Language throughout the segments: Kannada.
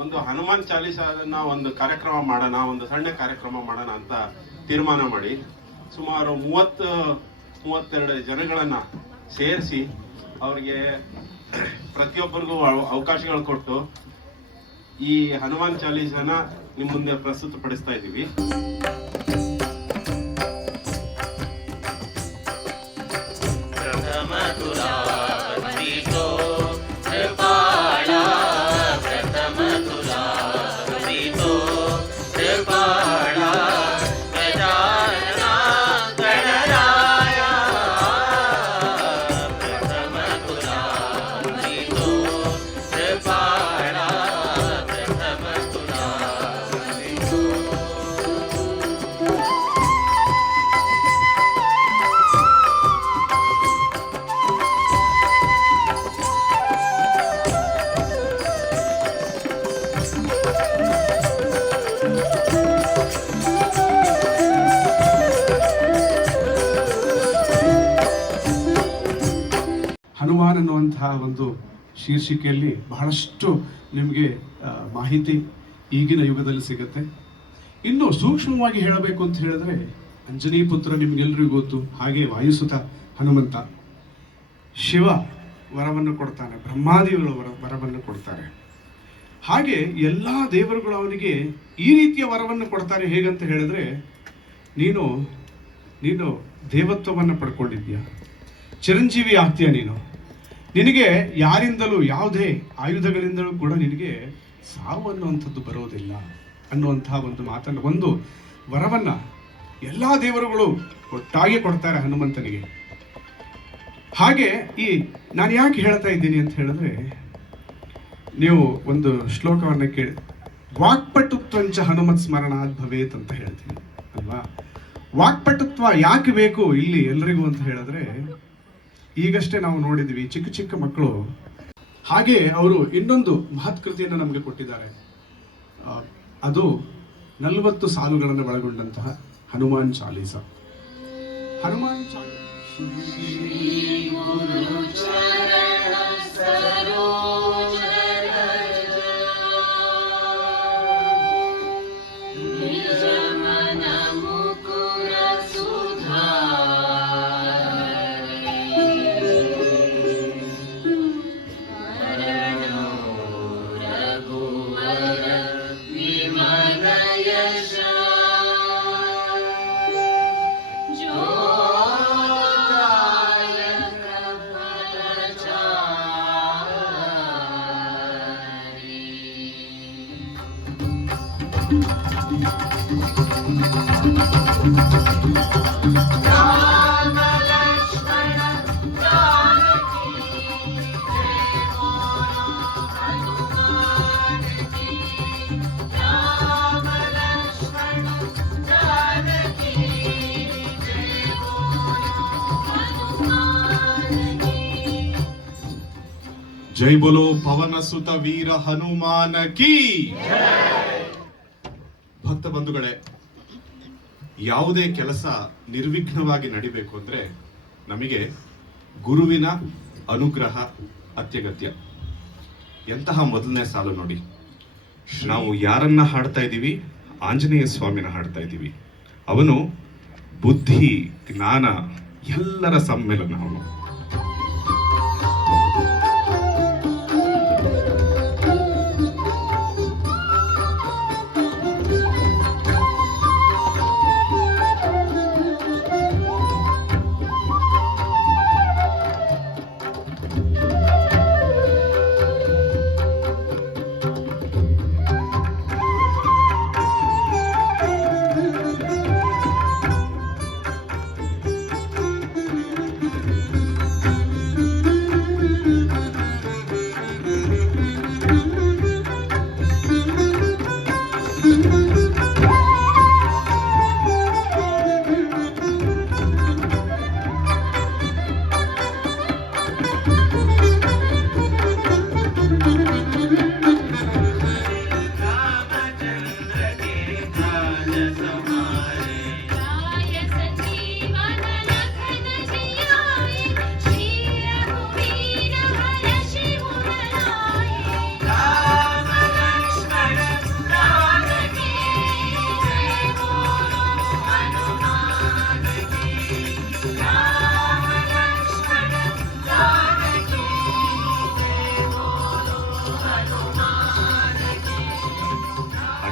ಒಂದು ಹನುಮಾನ್ ಚಾಲೀಸನ ಒಂದು ಕಾರ್ಯಕ್ರಮ ಮಾಡೋಣ, ಒಂದು ಸಣ್ಣ ಕಾರ್ಯಕ್ರಮ ಮಾಡೋಣ ಅಂತ ತೀರ್ಮಾನ ಮಾಡಿ ಸುಮಾರು 32 ಜನಗಳನ್ನ ಸೇರಿಸಿ ಅವರಿಗೆ ಪ್ರತಿಯೊಬ್ಬರಿಗೂ ಅವಕಾಶಗಳು ಕೊಟ್ಟು ಈ ಹನುಮಾನ್ ಚಾಲೀಸನ ನಿಮ್ಮ ಮುಂದೆ ಪ್ರಸ್ತುತಪಡಿಸ್ತಾ ಇದ್ದೀವಿ. ಹನುಮಾನ್ ಅನ್ನುವಂತಹ ಒಂದು ಶೀರ್ಷಿಕೆಯಲ್ಲಿ ಬಹಳಷ್ಟು ನಿಮಗೆ ಮಾಹಿತಿ ಈಗಿನ ಯುಗದಲ್ಲಿ ಸಿಗುತ್ತೆ. ಇನ್ನು ಸೂಕ್ಷ್ಮವಾಗಿ ಹೇಳಬೇಕು ಅಂತ ಹೇಳಿದ್ರೆ ಅಂಜನಿ ಪುತ್ರ ನಿಮ್ಗೆಲ್ರಿಗೂ ಗೊತ್ತು. ಹಾಗೆ ವಾಯುಸುತ ಹನುಮಂತ ಶಿವ ವರವನ್ನು ಕೊಡ್ತಾನೆ, ಬ್ರಹ್ಮಾದಿಗಳು ವರವನ್ನು ಕೊಡ್ತಾರೆ. ಹಾಗೆ ಎಲ್ಲ ದೇವರುಗಳು ಅವನಿಗೆ ಈ ರೀತಿಯ ವರವನ್ನು ಕೊಡ್ತಾರೆ. ಹೇಗಂತ ಹೇಳಿದ್ರೆ ನೀನು ದೇವತ್ವವನ್ನು ಪಡ್ಕೊಂಡಿದ್ಯಾ, ಚಿರಂಜೀವಿ ಆಗ್ತೀಯ, ನಿನಗೆ ಯಾರಿಂದಲೂ ಯಾವುದೇ ಆಯುಧಗಳಿಂದಲೂ ಕೂಡ ನಿನಗೆ ಸಾವು ಅನ್ನುವಂಥದ್ದು ಬರೋದಿಲ್ಲ ಅನ್ನುವಂತಹ ಒಂದು ಮಾತನ್ನು, ಒಂದು ವರವನ್ನ ಎಲ್ಲ ದೇವರುಗಳು ಒಟ್ಟಾಗಿ ಕೊಡ್ತಾರೆ ಹನುಮಂತನಿಗೆ. ಹಾಗೆ ನಾನು ಯಾಕೆ ಹೇಳ್ತಾ ಇದ್ದೀನಿ ಅಂತ ಹೇಳಿದ್ರೆ, ನೀವು ಒಂದು ಶ್ಲೋಕವನ್ನು ಕೇಳಿ, ವಾಕ್ಪಟುತ್ವಂಚ ಹನುಮತ್ ಸ್ಮರಣಾದ್ ಭವೇತ್ ಅಂತ ಹೇಳ್ತೀವಿ ಅಲ್ವಾ. ವಾಕ್ಪಟುತ್ವ ಯಾಕೆ ಬೇಕು ಇಲ್ಲಿ ಎಲ್ರಿಗೂ ಅಂತ ಹೇಳಿದ್ರೆ, ಈಗಷ್ಟೇ ನಾವು ನೋಡಿದ್ವಿ ಚಿಕ್ಕ ಚಿಕ್ಕ ಮಕ್ಕಳು. ಹಾಗೆ ಅವರು ಇನ್ನೊಂದು ಮಹತ್ ಕೃತಿಯನ್ನು ನಮಗೆ ಕೊಟ್ಟಿದ್ದಾರೆ. ಅದು 40 ಸಾಲುಗಳನ್ನು ಒಳಗೊಂಡಂತಹ ಹನುಮಾನ್ ಚಾಲೀಸ. ಹನುಮಾನ್ ಜೈ ಬೋಲೋ ಪವನ ಸುತ ವೀರ ಹನುಮಾನ ಕೀ. ಭಕ್ತ ಬಂಧುಗಳೇ, ಯಾವುದೇ ಕೆಲಸ ನಿರ್ವಿಘ್ನವಾಗಿ ನಡಿಬೇಕು ಅಂದ್ರೆ ನಮಗೆ ಗುರುವಿನ ಅನುಗ್ರಹ ಅತ್ಯಗತ್ಯ. ಎಂತಹ ಮೊದಲನೇ ಸಾಲು ನೋಡಿ, ನಾವು ಯಾರನ್ನ ಹಾಡ್ತಾ ಇದ್ದೀವಿ? ಆಂಜನೇಯ ಸ್ವಾಮಿನ ಹಾಡ್ತಾ ಇದ್ದೀವಿ. ಅವನು ಬುದ್ಧಿ ಜ್ಞಾನ ಎಲ್ಲರ ಸಮ್ಮೇಳನ. ಅವನು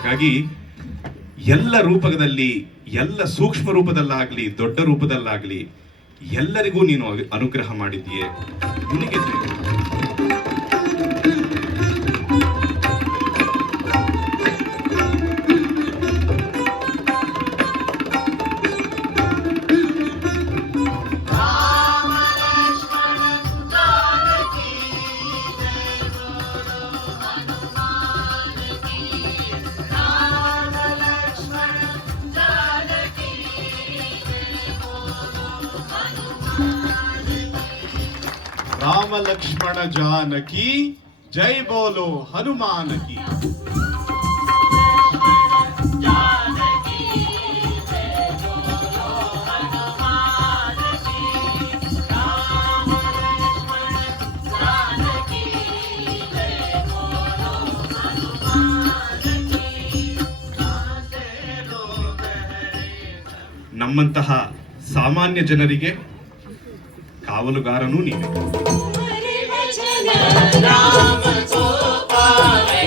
ಹಾಗಾಗಿ ಎಲ್ಲ ರೂಪದಲ್ಲಿ, ಎಲ್ಲ ಸೂಕ್ಷ್ಮ ರೂಪದಲ್ಲಾಗ್ಲಿ ದೊಡ್ಡ ರೂಪದಲ್ಲಾಗ್ಲಿ ಎಲ್ಲರಿಗೂ ನೀನು ಅನುಗ್ರಹ ಮಾಡಿದ್ದೀಯೆ. ನಿನಗೆ ರಾಮ ಲಕ್ಷ್ಮಣ ಜಾನಕಿ ಜೈ ಬೋಲೋ ಹನುಮಾನ ಕಿ. ನಮ್ಮಂತಹ ಸಾಮಾನ್ಯ ಜನರಿಗೆ ಕಾವಲುಗಾರನೂ ನೀನೆ. राम को पावे